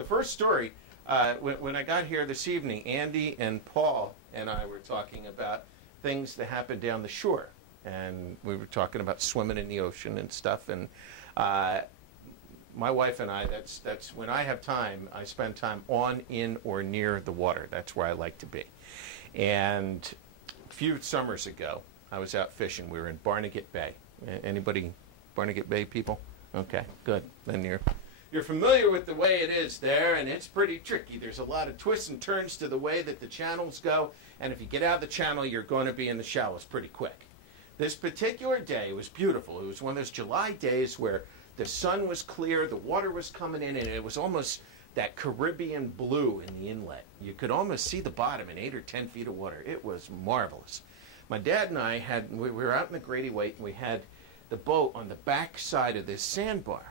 The first story, when I got here this evening, Andy and Paul and I were talking about things that happened down the shore. And we were talking about swimming in the ocean and stuff. And my wife and I, that's when I have time, I spend time on, in, or near the water. That's where I like to be. And a few summers ago, I was out fishing. We were in Barnegat Bay. Anybody Barnegat Bay people? Okay, good. Then you're familiar with the way it is there, and it's pretty tricky. There's a lot of twists and turns to the way that the channels go, and if you get out of the channel, you're going to be in the shallows pretty quick. This particular day was beautiful. It was one of those July days where the sun was clear, the water was coming in, and it was almost that Caribbean blue in the inlet. You could almost see the bottom in 8 or 10 feet of water. It was marvelous. My dad and I we were out in the Grady White, and we had the boat on the back side of this sandbar.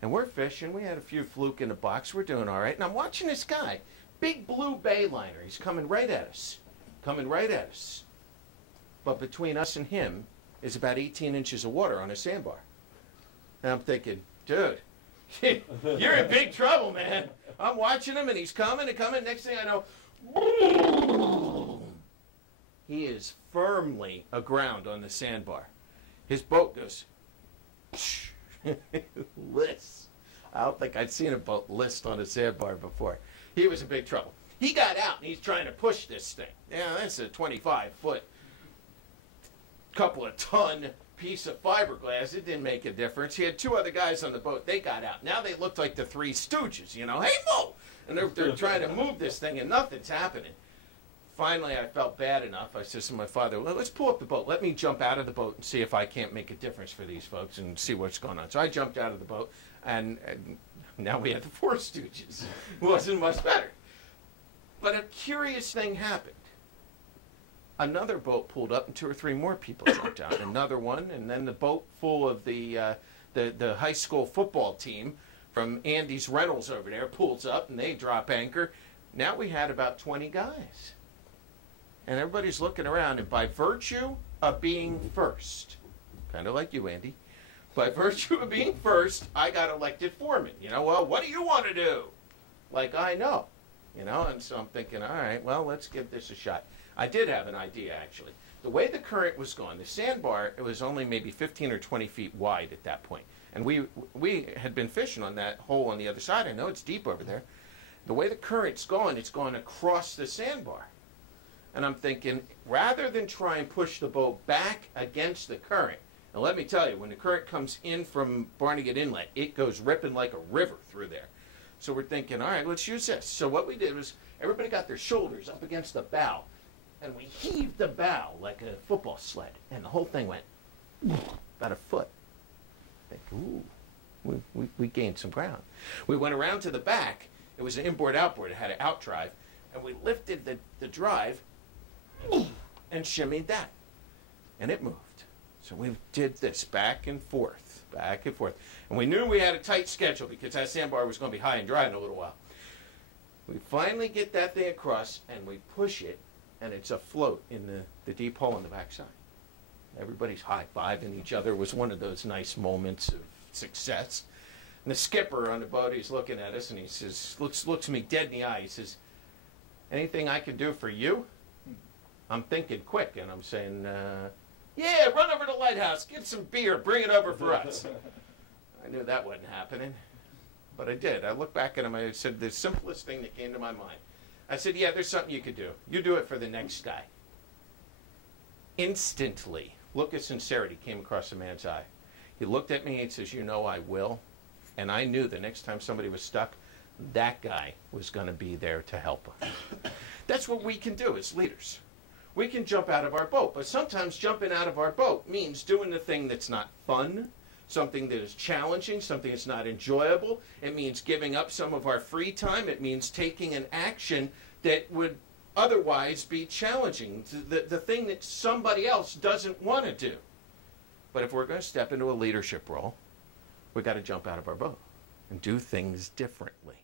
And we're fishing. We had a few fluke in the box. We're doing all right. And I'm watching this guy, big blue bay liner. He's coming right at us, coming right at us. But between us and him is about 18 inches of water on a sandbar. And I'm thinking, dude, you're in big trouble, man. I'm watching him, and he's coming and coming. Next thing I know, boom, he is firmly aground on the sandbar. His boat goes, list. I don't think I'd seen a boat list on a sandbar before. He was in big trouble. He got out, and he's trying to push this thing. Yeah, that's a 25-foot, couple of ton piece of fiberglass. It didn't make a difference. He had 2 other guys on the boat. They got out. Now they looked like the Three Stooges, you know. Hey, Mo! And they're trying to move this thing, and nothing's happening. Finally, I felt bad enough. I said to my father, well, let's pull up the boat. Let me jump out of the boat and see if I can't make a difference for these folks and see what's going on. So I jumped out of the boat, and now we had the Four Stooges. It wasn't much better. But a curious thing happened. Another boat pulled up, and 2 or 3 more people jumped out. Another one, and then the boat full of the high school football team from Andy's Rentals over there pulls up, and they drop anchor. Now we had about 20 guys. And everybody's looking around, and by virtue of being first, kind of like you, Andy, by virtue of being first, I got elected foreman. You know, well, what do you want to do? Like, I know, you know, and so I'm thinking, all right, well, let's give this a shot. I did have an idea, actually. The way the current was going, the sandbar, it was only maybe 15 or 20 feet wide at that point. And we had been fishing on that hole on the other side. I know it's deep over there. The way the current's going, it's going across the sandbar. And I'm thinking, rather than try and push the boat back against the current, and let me tell you, when the current comes in from Barnegat Inlet, it goes ripping like a river through there. So we're thinking, all right, let's use this. So what we did was everybody got their shoulders up against the bow, and we heaved the bow like a football sled, and the whole thing went about a foot. I think, ooh, we gained some ground. We went around to the back. It was an inboard-outboard. It had an outdrive, and we lifted the drive and shimmied that, and it moved. So we did this back and forth, and we knew we had a tight schedule because that sandbar was going to be high and dry in a little while. We finally get that thing across, and we push it, and it's afloat in the deep hole on the backside. Everybody's high-fiving each other. It was one of those nice moments of success. And the skipper on the boat, he's looking at us, and he says, looks me dead in the eye. He says, anything I can do for you? I'm thinking quick, and I'm saying, yeah, run over to the lighthouse, get some beer, bring it over for us. I knew that wasn't happening, but I did. I looked back at him, I said the simplest thing that came to my mind. I said, yeah, there's something you could do. You do it for the next guy. Instantly, look of sincerity came across the man's eye. He looked at me and says, you know I will. And I knew the next time somebody was stuck, that guy was going to be there to help them. That's what we can do as leaders. We can jump out of our boat, but sometimes jumping out of our boat means doing the thing that's not fun, something that is challenging, something that's not enjoyable. It means giving up some of our free time. It means taking an action that would otherwise be challenging, the thing that somebody else doesn't want to do. But if we're going to step into a leadership role, we've got to jump out of our boat and do things differently.